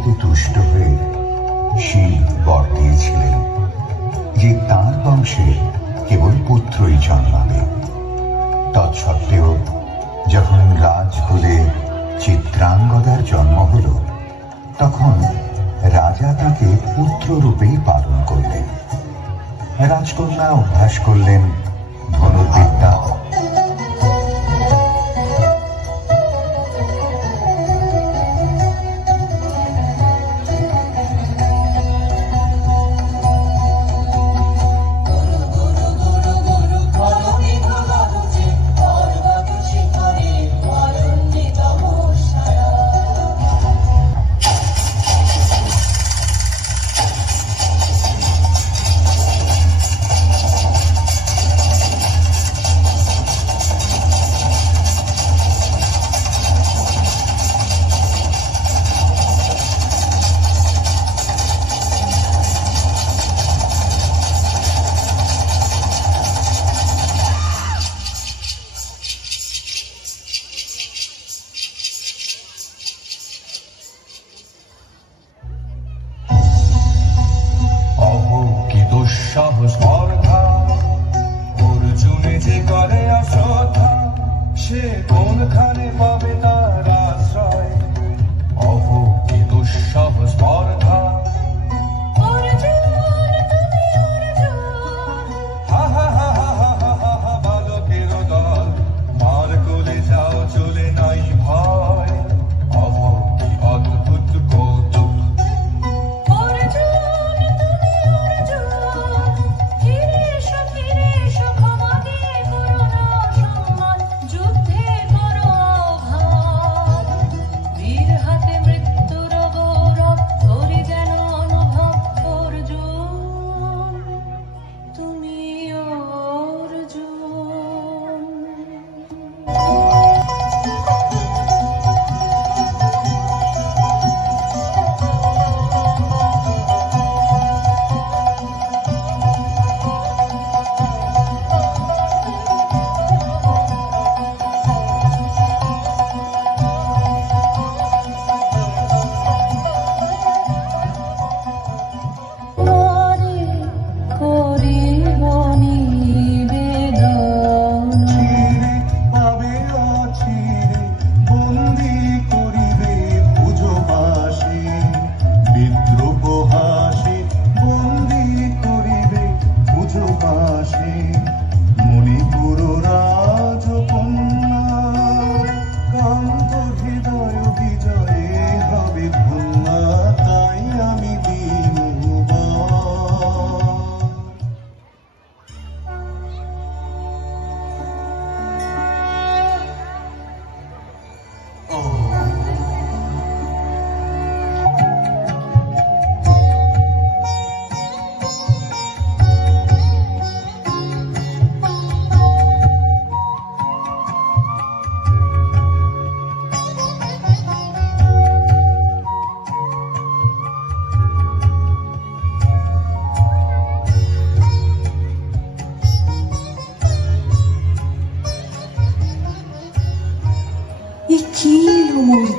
শক্তিতে তুষ্ট হয়ে শিব বর দিয়েছিলেন যে তাঁর বংশে কেবল পুত্রই জন্মাবে। তৎসত্ত্বেও যখন রাজকুলে চিত্রাঙ্গদার জন্ম হল, তখন রাজা তাকে পুত্ররূপেই পালন করলেন। রাজকন্যা অভ্যাস করলেন ধনুর্বিদ্যা। স্পর্ধা অর্জুনে যে করে অশ্রদ্ধা, সে কোনখানে পাবে তার আশ্রয়? অহ কি দুঃসহ স্পর্ধা। হা হা হা হা হা হা হা হা, বালকের দল মার কোলে যাও, চলে নাই ভয়। অহ কি অদ্ভুত কৌতুক।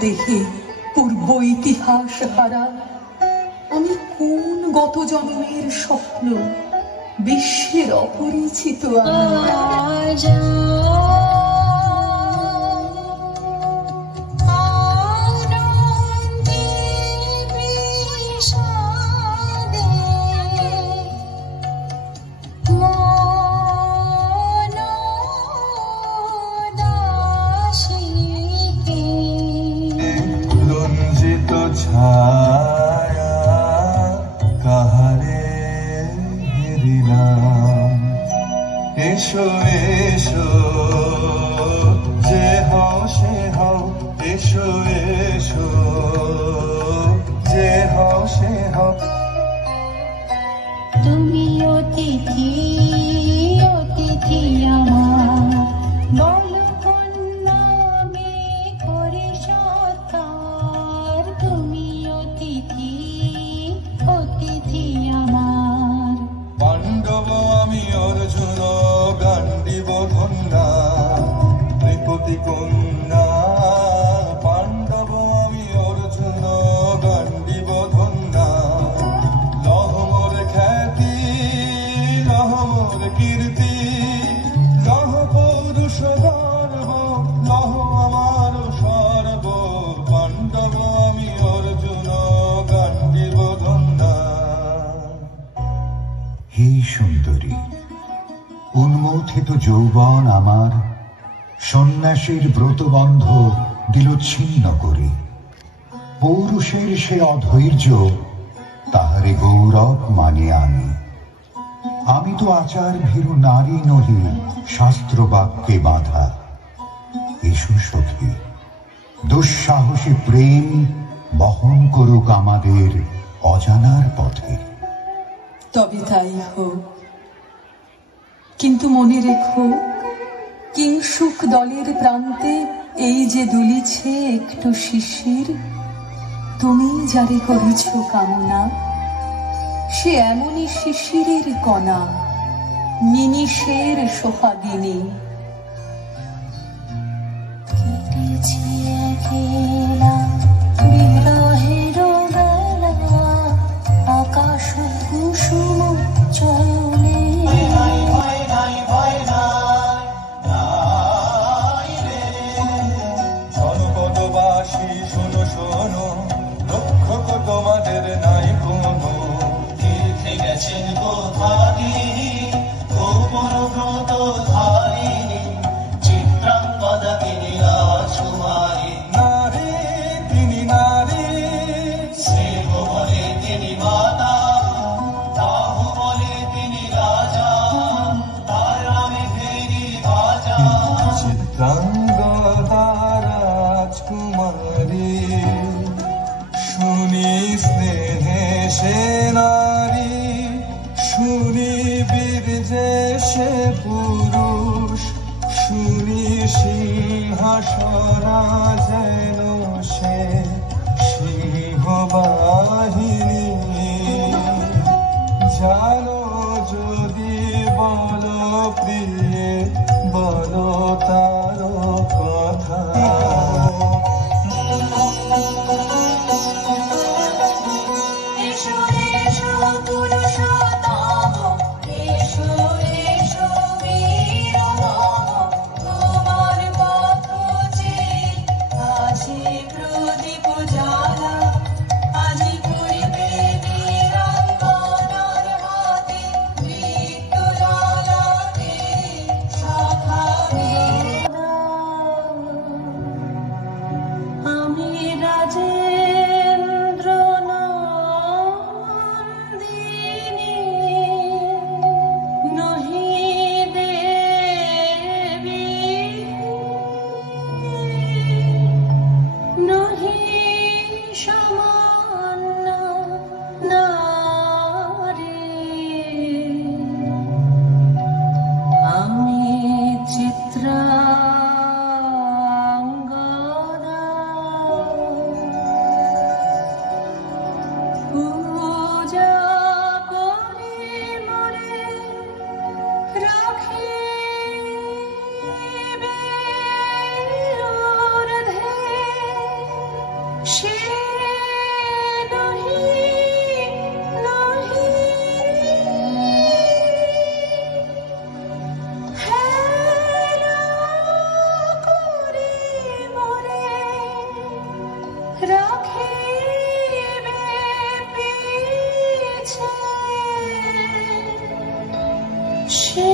দেহে পূর্ব ইতিহাস হারা, আমি কোন গত জন্মের স্বপ্ন, বিশ্বের অপরিচিত ছায়া কাহারে দিলাম। এসো এসো যে হও সে হও, এসো এসো যে হও সে হও। তুমি অতিথি অতিথি আমার, বলো নামে করে সৎকার। তুমি অতিথি অতিথি আমার। পাণ্ডব আমি অর্জুন গান্ডীব ধন্যা, নৃপতি কন্যা। পাণ্ডব আমি অর্জুন গান্ডীব সুন্দরী। উন্মথিত যৌবন আমার সন্ন্যাসীর ব্রতবন্ধ দিল ছিন্ন করে। পৌরুষের সে অধৈর্য তাহারে গৌরব মানে আমি তো আচার ভীরু নারী নহি, শাস্ত্র বাক্যে বাঁধা। এসো সখী, দুঃসাহসী প্রেম বহন করুক আমাদের অজানার পথে। তবে তাই হোক, কিন্তু মনে রেখো, কিংসুক দলের প্রান্তে এই যে দুলিছে একটু শিশির, তুমি যারে করেছ কামনা, সে এমনই শিশিরের কণা, নিমিষের সোহাগিনী। কেটেছে একলা বিরহের বেলা, আকাশ কুসুম চয়নে। জনপদবাসী শোনো শোনো, রক্ষক তোমাদের নাই কোনো। তীর্থে গেছেন কোথাদিনী, গোপন ব্রত ধারিণী, চিত্রাঙ্গদা তিনি রাজকুমারী। নারী তিনি নারী, স্নেহ বলে তিনি মাতা, বাহু বলে তিনি রাজা, তার নামে ফেরি বাজা। চিত্রাঙ্গদা রাজকুমারী, শুনি স্নেহে সে নারী, শুনি বীর্যে সে পুরুষ, শুনি সিংহাসনা যেন সে সিংহবাহিনী। জানো যদি বলো প্রিয়ে, বলো তার কথা। এসো এসো পুরুষোত্তম, এসো এসো বীরতম, তোমার পথ চেয়ে আছে প্রদীপ জ্বালা। আজি করিবে বীরাঙ্গনার হাতে মৃত্যু জ্বালাতে সখা বীরা। আমি রাজেন্দ্র নন্দিনী, নহি দেবী, নহি সামান্য নারী। আমি চিত্রাঙ্গদা, পূজা করি মরে রাখিবে ঊর্ধ্বে, সে নহি নহি হেলা করি মরে রাখিবে পিছে, সে